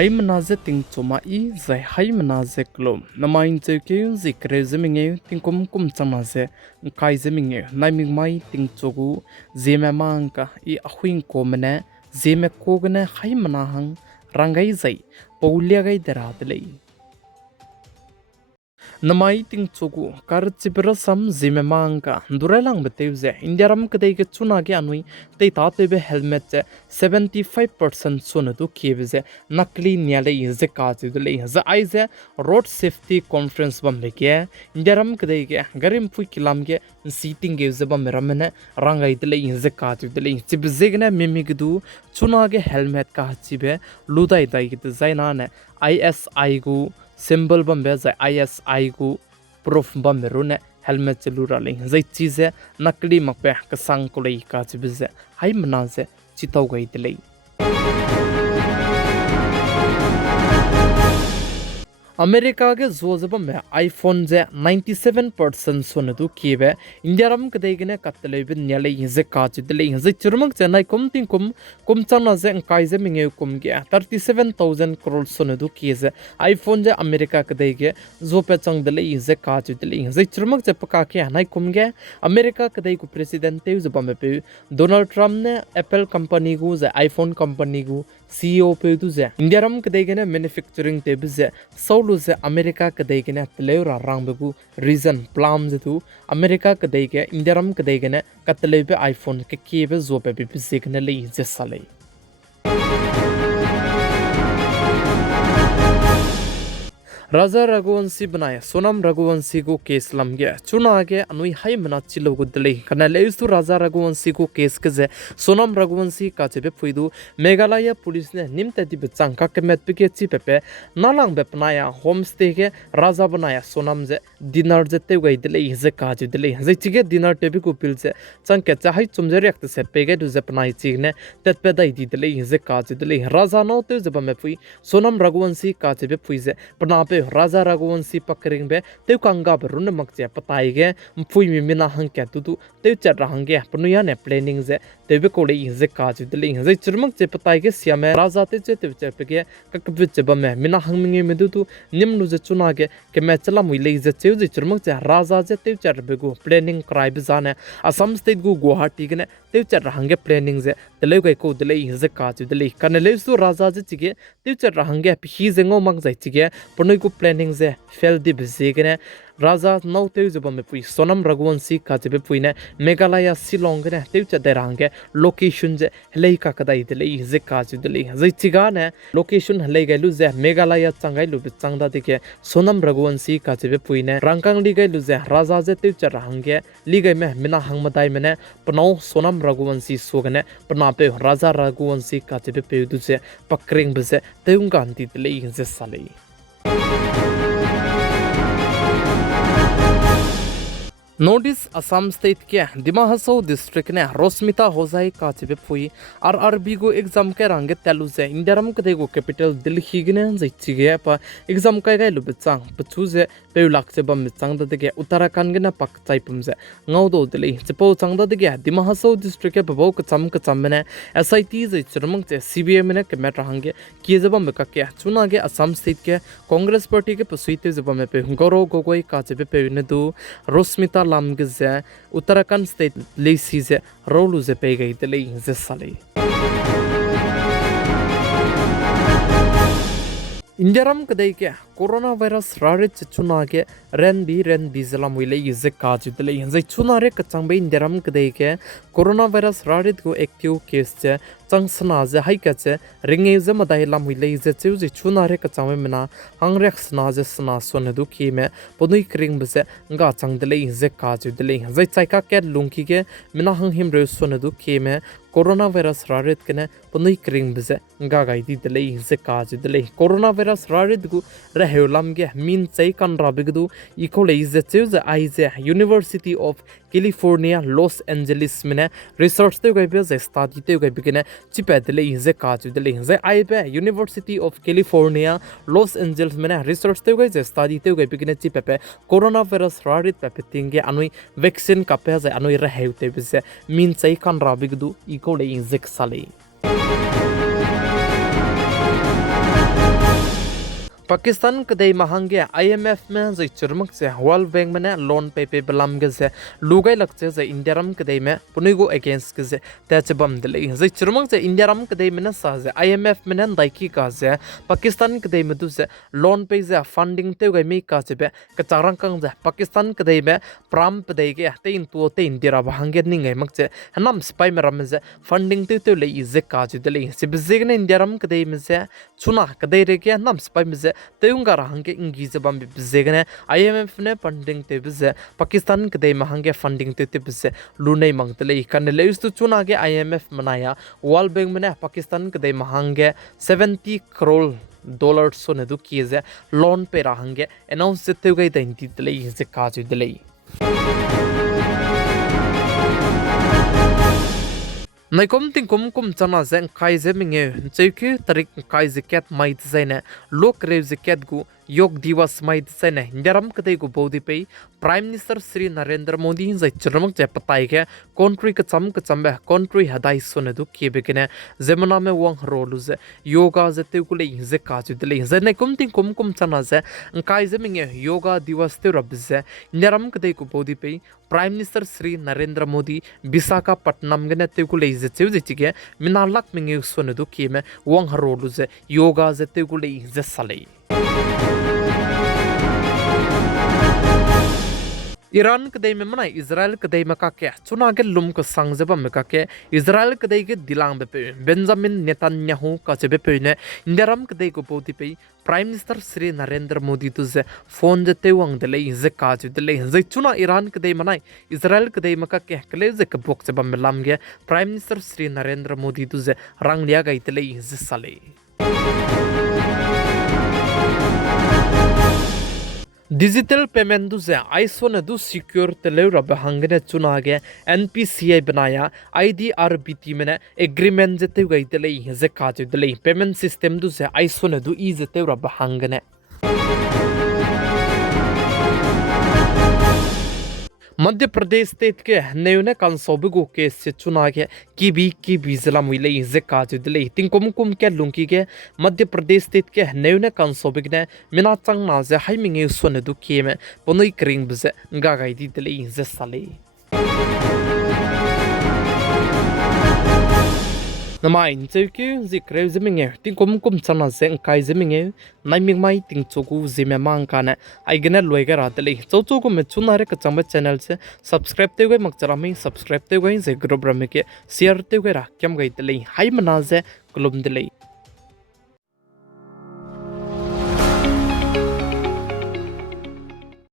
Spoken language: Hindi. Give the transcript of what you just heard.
Haimanaze ting choma I zai haimanaze klom namain cheke zikre zeminge ting kum chamaze kai zeminge naiming mai ting chogu Zememanka I ahuin komene Zeme kogene haimanahang rangai zai paulia gai deradlei Namai ting chogu kar chibra sam Zememanka durelang beteuze indiaram kadai ke chuna ge anui te ta tebe helmet che 75% sona du kievze nakli nyale ze ka chudle za aize road safety conference bam ge indiaram kadai ge garim pui kilam ge seating ge ze bam ramene rangai dle ze ka chudle chibzegne mimigdu chuna ge helmet ka chibe ludai dai ge zaina ne ISI gu symbol bambe zai ISI gu proof bambe rune helmet chelura le zai chize nakli makpe ka sang kolei ka chibize hai manaze chitau gai delei America ke zozabam me iPhone je 97% sonadu kiwe Indiaram kadegene katlebe nyale ze kachidle ze churmak chenai kumting kum chana ze kaize minge kum ge 37000 crore sonadu kize iPhone je America kadege zope changdle ze kachidle ze churmak che paka ke nai kum ge America kadai ku president te zobam pe Donald Trump ne Apple company gu ze iPhone company gu CEO pe du ze Indiaram kadegene manufacturing te bize ze America kadegene tleura rangbu reason plam zetu America kadege indiaram kadegene katlebe iPhone ke kiebe zope bi signal je sale Raja Raghuvanshi बनाया सोनम रघुवंशी को केस लम गया चुना आगे अनुई हाई मना चिलो गुदले कनाले इस राजा रघुवंशी को केस के जे सोनम रघुवंशी का चेबे फुइदु मेघालय पुलिस ने निम्ते दि बचांग का के मेट पिके ची पेपे नालांग बे बनाया होम स्टे के राजा बनाया सोनम जे डिनर जे ते गई दिले जे का जे दिले जे चिगे डिनर टेबी को पिल जे चंग के चाहि चुमजे रेक्ट से पेगे दु जे बनाई ची ने तेत पे दई दि दिले जे का जे दिले राजा नो ते जे बमे फुइ सोनम रघुवंशी का चेबे फुइ जे बना पे Raja Raghuvanshi pakring be teu kanga berun makche patai ge phui mi mina hang kya tu teu chat rahang ge pnuya ne planning je teu be kole ze ka ju dele ze churmak che patai ge siame raja te che teu che pe ge kakbe che ba me mina hang minge me tu nim nu je chuna ge ke me chala mui le je cheu je churmak che raja je teu chat be gu planning krai be jane Assam state gu Guwahati ge ne teu chat rahang ge planning je tele ge ko dele ze ka ju dele kanele su raja je chige teu chat rahang ge hi je ngo mang jai chige pnoi gu planning ze fail di bizigene Raja nau teu jaba me pui Sonam Raghuvanshi ka jebe pui ne Meghalaya Shillong ne teu cha derange location je helei ka kadai dele ze ka ju dele ze chiga ne location helei gailu je Meghalaya changai lu bi changda dike Sonam Raghuvanshi ka jebe pui ne rangkang li gailu je Raja je teu cha range li gai me mina hangmadai me ne pnau Sonam Raghuvanshi sogane pna pe Raja Raghuvanshi ka jebe pe du je pakring be je teu ganti dele ze salei Notice Assam State के Dima Hasau district ने रोस्मिता होजाई का चिबे फुई RRB को एग्जाम के रंगे तेलु से इंडियारम कदे को कैपिटल दिल्ली गिने जैची गया पर एग्जाम का गई लुबचांग पचू से पे लाख से बम चांग द के उत्तराखंड के ना पक चाइपम से ngau do दिल्ली चपो चांग द के Dima Hasau district के बबो के चम ने SIT जे चरमंग से CBM ने के मैटर हंगे किए जबम में के चुना के असम स्टेट के कांग्रेस पार्टी के पसुइते जबम में पे गौरव गोगोई का चिबे पे ने दो रोस्मिता Lamgze Uttarakhand state leisize rolu ze pegei de lei ze salei Indiaram kadai ke coronavirus rarit chuna ke ren bi zalam wile ze ka ju de lei ze chuna re ka changbe Indiaram kadai ke coronavirus rarit go active case che changsna ze haika che ringe ze madai lam wile ze chu je chuna re ka changbe mena hangrek sna je sna son du ki me ponui kring bse nga chang de lei ze ka ju de lei ze chaika ke lungki ke mena hang him re son du ki me coronavirus rarit kene ponui kring bse nga gai di de lei ze ka ju de lei coronavirus rarit gu rehulam ge min chai kan rabigdu ikole ze chu ze aize University of California Los Angeles mene research te gai be ze study te gai bigene chipadle ze ka chu de ze aibe University of California Los Angeles mene research te gai ze study te gai bigene chipepe coronavirus rarit pepe tinge anui vaccine ka pe ze anui rehu te be ze min chai kan rabigdu ikole ze sale Pakistan कदई महंगे IMF में जै चुरमक से वर्ल्ड बैंक में लोन पे बलम के से लुगाई लगचे जै इंडिया रम कदई में पुनिगो अगेंस्ट के से त्याच बम दिले जै चुरमक से इंडिया रम कदई में सा से IMF में दाइकी का से पाकिस्तान कदई में से लोन पे से फंडिंग ते गई मी का से बे कचारंग कंग से पाकिस्तान कदई में प्राम पदई के ते इन तो ते इंडिया महंगे निंगे मक से हम स्पाई में रम से फंडिंग ते ले इजे का जे दिले से बिजे ने इंडिया रम कदई में से चुना कदई रे के हम स्पाई में से तेउंगा रहंगे इंगिज बम बिजेगने IMF ने फंडिंग ते बिजे पाकिस्तान कदे महंगे फंडिंग ते बिजे लुनै मंगतले कनले इस्तु चुना के IMF मनाया वर्ल्ड बैंक में पाकिस्तान कदे महंगे 70 करोड़ डॉलर सोने दु किए लोन पे रहंगे अनाउंस ते गई तंती तले से काजु दिले नाइकोम तिंकुम कुम चना जें काइजे मिंगे चैकु तारिक काइजे केट माइट जाइने लोक रेव केट गु योग दिवस माइट जाइने हिंदरम कदे गु बोदी पे प्राइम मिनिस्टर श्री नरेंद्र मोदी जै चरमक जे पताई के कंट्री के चम बे कंट्री हदाई सोने दु के बेकने जेमना में वंग रोलु जे योगा जते कुले जे काजु दिले जे नाइकोम तिंकुम कुम चना जे काइजे मिंगे योगा दिवस ते रब जे हिंदरम कदे गु बोदी पे प्राइम मिनिस्टर श्री नरेंद्र मोदी विशाखापट्टनम गने ते कुले जे चेउजिके मिनालक मिंगे सोने दु के में वंग रोलु जे योगा जते कुले जे सले ईरान कदई में मना इजराइल कदई में काके चुना के लुम को संगजब में काके इजराइल कदई के दिलांग बेपे बेंजामिन नेतन्याहू का जे बेपे ने इंदिराम कदई को बोती पे प्राइम मिनिस्टर श्री नरेंद्र मोदी तुझे फोन जते वंग दिले जे काज दिले जे चुना ईरान कदई मना इजराइल कदई में काके कले जे कबोक से बम लाम गया प्राइम मिनिस्टर श्री नरेंद्र मोदी तुझे रंग लिया गई दिले जे साले डिजिटल पेमेंट दुसे आइसोन दु सिक्योर तले रब हंगने चुना गे NPCI बनाया IDRBT में एग्रीमेंट जते गई तले जे काज दिले पेमेंट सिस्टम दुसे आइसोन दु ई जते रब हंगने मध्य प्रदेश स्टेट के नयोने कंसोबगो केस से चुना के की जिला मुइले जे काज दिले तिंकुम कुम के लुंकी के मध्य प्रदेश स्टेट के नयोने कंसोबग ने मिना चंग ना जे हाइमिंगे सोने दु के में पनोई क्रिंग बजे गागाई दी दिले जे साले नमाइन चेकु जिक्रेव जमिंगे तिंकुम कुम चना जे काइ जमिंगे नाइमिंग माइ तिंचोगु जेमेमांकाने आइगने लोइगरा दले चौचोगु में चुनारे कचंबे चैनल से सब्सक्राइब ते गई मकचरामी सब्सक्राइब ते गई जे ग्रुप रमे के शेयर ते गई राख्यम गई दले हाइ मना जे कुलुम दले